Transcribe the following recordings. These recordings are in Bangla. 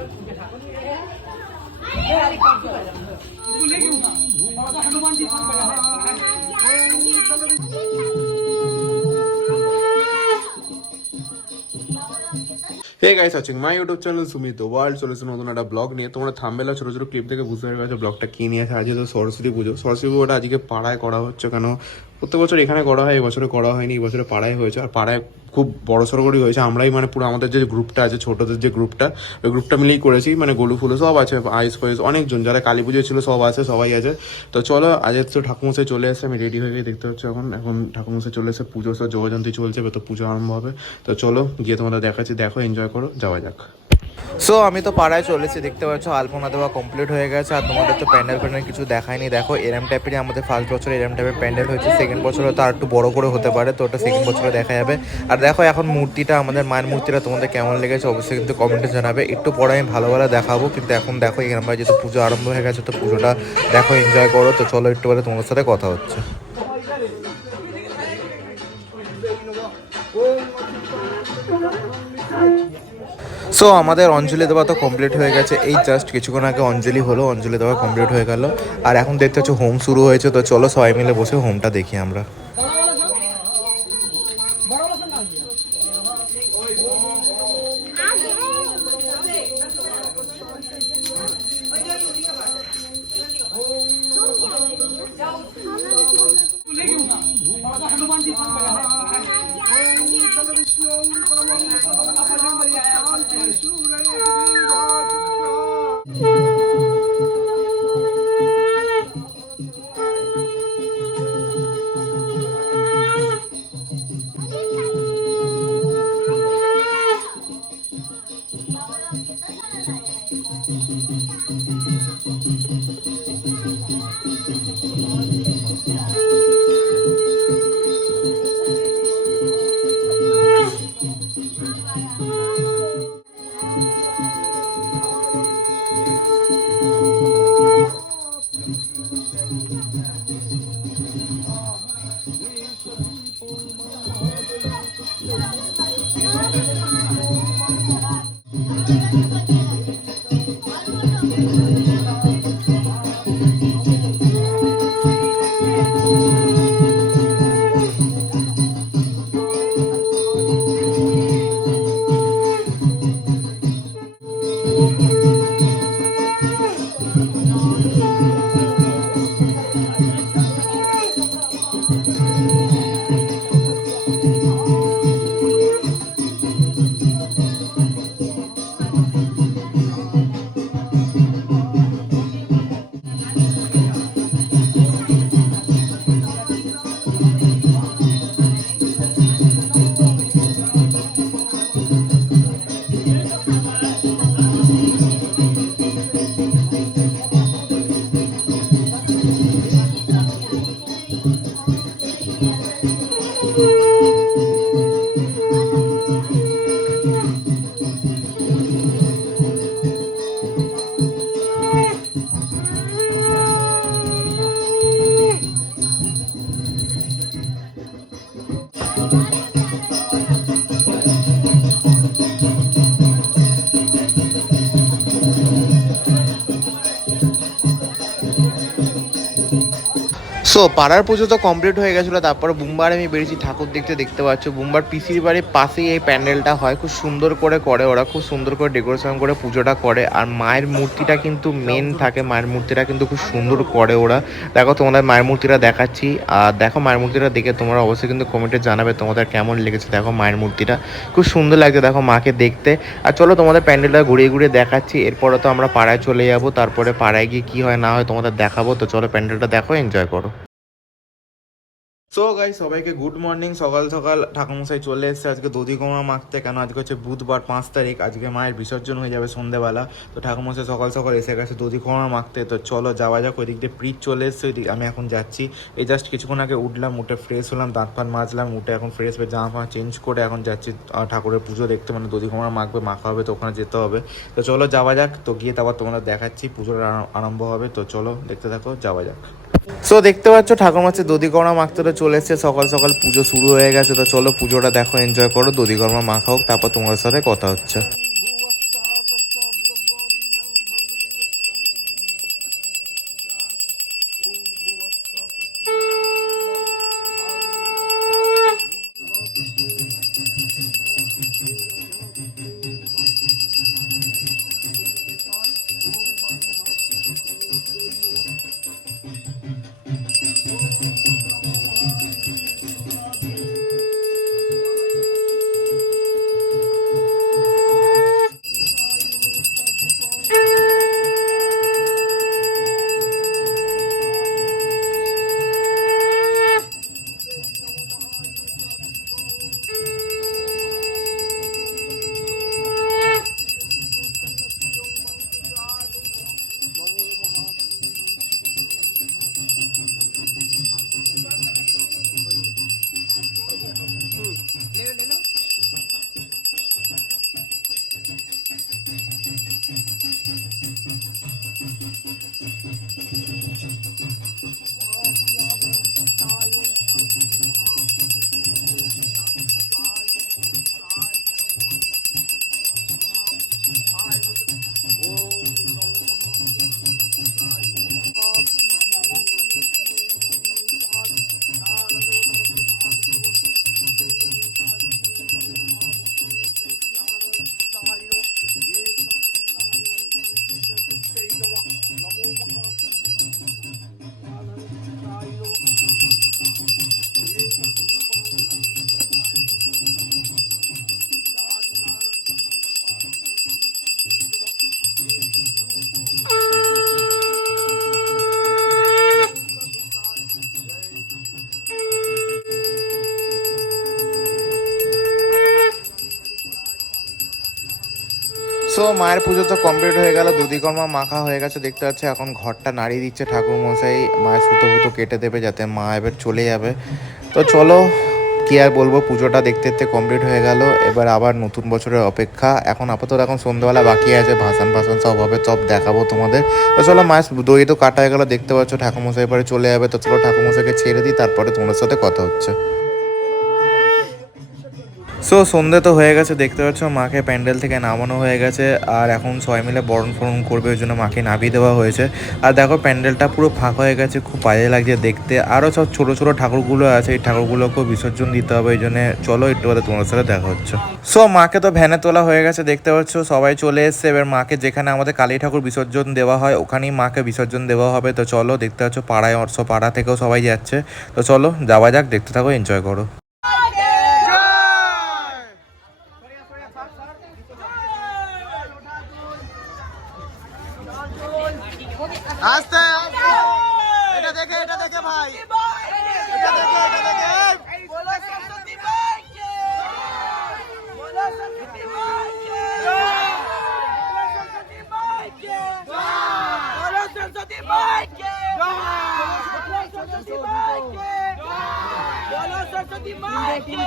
Hey guys, watching my YouTube channel Sumit world. চলেছে নতুন একটা ব্লগ নিয়ে। তোমরা থাম্বনেল ছোট ছোট ক্লিপ থেকে বুঝতে পেরে গেছো ব্লগটা কি নিয়ে আছে। আজকে তো সরস্বতী পুজো। সরস্বতী পুজোটা আজকে পাড়ায় করা হচ্ছে। কেন প্রত্যেক বছর এখানে করা হয়, এবছরে করা হয়নি, এবছরে পাড়ায় হয়েছে। আর পাড়ায় খুব বড় সড়ো করেই হয়েছে। আমরাই মানে পুরো আমাদের যে গ্রুপটা আছে, ছোটদের যে গ্রুপটা, ওই গ্রুপটা মিলেই করেছি। মানে গোলু ফুলো সব আছে, আইস ফাইস অনেকজন, যারা কালী পুজো ছিল সব আছে, সবাই আছে। তো চলো, আজ তো ঠাকুমশাই চলে এসেছে। আমি রেডি হয়ে গিয়ে দেখতে হচ্ছে এখন ঠাকুমশাই চলে এসে পুজো সব জগজয়ন্তী চলছে, তো পুজো আরম্ভ হবে। তো চলো গিয়ে তোমাদের দেখাচ্ছি, দেখো, এনজয় করো, যাওয়া যাক। সো আমি তো পাড়ায় চলেছি, দেখতে পাচ্ছ আলপনা দেওয়া কমপ্লিট হয়ে গেছে। আর তোমাদের তো প্যান্ডেল কিছু দেখায়নি। দেখো এরম টাইপেরই আমাদের ফার্স্ট বছর এরম টাইপের প্যান্ডেল হয়েছে। সেকেন্ড বছরে তো আর একটু বড় করে হতে পারে, তো ওটা সেকেন্ড বছরে দেখা যাবে। আর দেখো এখন মূর্তিটা, আমাদের মায়ের মূর্তিটা তোমাদের কেমন লেগেছে অবশ্যই কিন্তু কমেন্টে জানাবে। একটু পরে আমি ভালো দেখাবো, কিন্তু এখন দেখো এখানে যেহেতু পুজো আরম্ভ হয়ে গেছে, তো পুজোটা দেখো, এনজয় করো। তো চলো একটু পরে তোমাদের সাথে কথা হচ্ছে। সো আমাদের অঞ্জলি দেওয়া তো কমপ্লিট হয়ে গেছে। এই জাস্ট কিছুক্ষণ আগে অঞ্জলি হলো, অঞ্জলি দেওয়া কমপ্লিট হয়ে গেল। আর এখন দেখতে হচ্ছে হোম শুরু হয়েছে। তো চলো সবাই মিলে বসে হোমটা দেখি আমরা। সো পাড়ার পুজো তো কমপ্লিট হয়ে গেছিলো। তারপরে বুম্বার আমি বেরিয়েছি ঠাকুর দেখতে পাচ্ছ। বুম্বার পিসির বাড়ির পাশেই এই প্যান্ডেলটা হয়, খুব সুন্দর করে ওরা খুব সুন্দর করে ডেকোরেশন করে পুজোটা করে। আর মায়ের মূর্তিটা কিন্তু মেন থাকে, মায়ের মূর্তিটা কিন্তু খুব সুন্দর করে ওরা। দেখো তোমাদের মায়ের মূর্তিটা দেখাচ্ছি। আর দেখো মায়ের মূর্তিটা দেখে তোমরা অবশ্যই কিন্তু কমেন্টে জানাবে তোমাদের কেমন লেগেছে। দেখো মায়ের মূর্তিটা খুব সুন্দর লাগছে, দেখো মাকে দেখতে। আর চলো তোমাদের প্যান্ডেলটা ঘুরিয়ে দেখাচ্ছি। এরপরে তো আমরা পাড়ায় চলে যাবো, তারপরে পাড়ায় গিয়ে কী হয় না হয় তোমাদের দেখাবো। তো চলো প্যান্ডেলটা দেখো, এনজয় করো। সো গাইস, সবাইকে গুড মর্নিং। সকাল সকাল ঠাকুরমশাই চলে এসেছে আজকে দধিকমা মাখতে। কেন আজকে হচ্ছে বুধবার 5 তারিখ, আজকে মায়ের বিসর্জন হয়ে যাবে সন্ধ্যেবেলা। তো ঠাকুরমশাই সকাল সকাল এসে গেছে দধিকমা মাখতে। তো চলো যাওয়া যাক। ওই দিক দিয়ে প্রীত চলে এসছে, ওই দিক আমি এখন যাচ্ছি। এই জাস্ট কিছুক্ষণ আগে উঠলাম, উঠে ফ্রেশ হলাম, দাঁত ফাত মাজলাম, উঠে এখন ফ্রেশ হয়ে জামা ফামা চেঞ্জ করে এখন যাচ্ছি ঠাকুরের পুজো দেখতে। মানে দধিকমা মাখা হবে, তো ওখানে যেতে হবে। তো চলো যাওয়া যাক। তো গিয়ে তারপর তোমাদের দেখাচ্ছি, পুজোর আরম্ভ হবে। তো চলো দেখতে থাকো, যাওয়া যাক। সো দেখতে পাচ্ছ ঠাকুরমাছে দধিকর্মা মাখতে চলে এসছে। সকাল সকাল পুজো শুরু হয়ে গেছে। তো চলো পুজোটা দেখো, এনজয় করো, দধিকর্মা মাখা হোক, তারপর তোমাদের সাথে কথা হচ্ছে। সো মায়ের পুজো তো কমপ্লিট হয়ে গেল, দধিকর্মা মাখা হয়ে গেছে দেখতে পাচ্ছি। এখন ঘরটা নাড়িয়ে দিচ্ছে ঠাকুর মশাই, মায়ের সুতো ফুতো কেটে দেবে যাতে মা এবার চলে যাবে। তো চলো কি আর বলবো, পুজোটা দেখতে দেখতে কমপ্লিট হয়ে গেল। এবার আবার নতুন বছরের অপেক্ষা। এখন আপাতত এখন সন্ধ্যাবেলা বাকি আছে, ভাসান সব হবে, সব দেখাবো তোমাদের। তো চলো মায়ের দই তো কাটা হয়ে গেলো দেখতে পাচ্ছ, ঠাকুরমশাই এবারে চলে যাবে। তো চলো ঠাকুরমশাইকে ছেড়ে দিই, তারপরে তোমাদের সাথে কথা হচ্ছে। সো সন্ধে তো হয়ে গেছে দেখতে পাচ্ছ, মাকে প্যান্ডেল থেকে নামানো হয়ে গেছে। আর এখন সবাই মিলে বরণ ফরণ করবে, ওই জন্য মাকে নামিয়ে দেওয়া হয়েছে। আর দেখো প্যান্ডেলটা পুরো ফাঁকা হয়ে গেছে, খুব বাজে লাগছে দেখতে। আরও সব ছোটো ছোটো ঠাকুরগুলো আছে, এই ঠাকুরগুলোকেও বিসর্জন দিতে হবে, এই জন্য চলো একটু বাদে তোমার সাথে দেখা হচ্ছে। সো মাকে তো ভ্যানে তোলা হয়ে গেছে দেখতে পাচ্ছ, সবাই চলে এসছে। এবার মাকে যেখানে আমাদের কালী ঠাকুর বিসর্জন দেওয়া হয় ওখানেই মাকে বিসর্জন দেওয়া হবে। তো চলো দেখতে পাচ্ছ পাড়ায় পাড়া থেকেও সবাই যাচ্ছে। তো চলো যাওয়া যাক, দেখতে থাকো, এনজয় করো। আস্তে আস্তে, এটা দেখে ভাই, এটা দেখে बोलो सरस्वती माई के, बोलो सरस्वती माई के, बोलो सरस्वती माई के, बोलो सरस्वती माई के, बोलो सरस्वती माई के, बोलो सरस्वती माई के,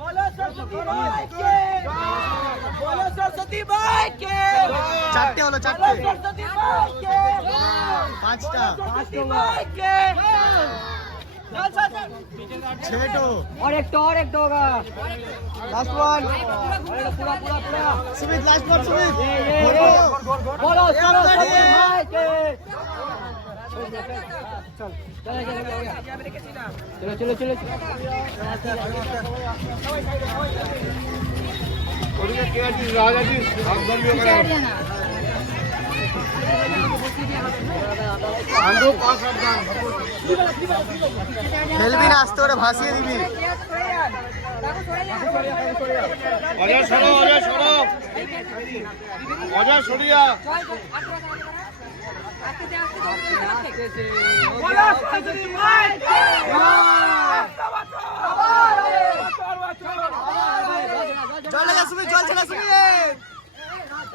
बोलो सरस्वती माई के, बोलो सरस्वती माई के, চারটে হলো, बोलो চারটে, सरस्वती माई के, পাঁচটা, सरस्वती माई के, ছেটো, और एक तो होगा লাস্ট ওয়ান, पूरा पूरा पूरा সুমিত, লাস্ট ওয়ান সুমিত, बोलो सरस्वती माई के चलो चलो चलो খেলবি না, আসতে ওরে ভাসিয়ে দিবি। बोलो सरस्वती माई के জল লাগা সুমিত, জল ছেড়ে সুমিত।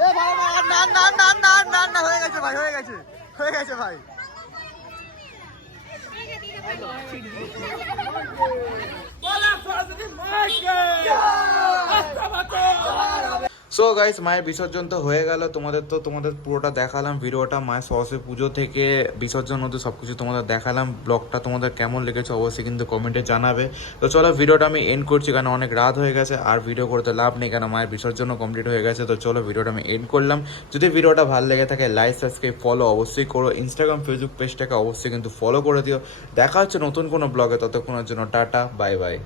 এ ভাই না হয়ে গেছে ভাই, হয়ে গেছে ভাই। बोलो सरस्वती माई के সো গাইস, মায়ের বিসর্জন তো হয়ে গেল, তোমাদের পুরোটা দেখালাম ভিডিওটা। মায়ের সরস্বতী পুজো থেকে বিসর্জন হতে সব কিছু তোমাদের দেখালাম। ব্লগটা তোমাদের কেমন লেগেছে অবশ্যই কিন্তু কমেন্টে জানাবে। তো চলো ভিডিওটা আমি এন্ড করছি, কারণ অনেক রাত হয়ে গেছে আর ভিডিও করতে লাভ নেই, কারণ মায়ের বিসর্জনও কমপ্লিট হয়ে গেছে। তো চলো ভিডিওটা আমি এন্ড করলাম। যদি ভিডিওটা ভালো লেগে থাকে লাইক সাবস্ক্রাইব ফলো অবশ্যই করো, ইনস্টাগ্রাম ফেসবুক পেজটাকে অবশ্যই কিন্তু ফলো করে দিও। দেখা হচ্ছে নতুন কোনো ব্লগে, ততক্ষণের জন্য টাটা, বাই বাই।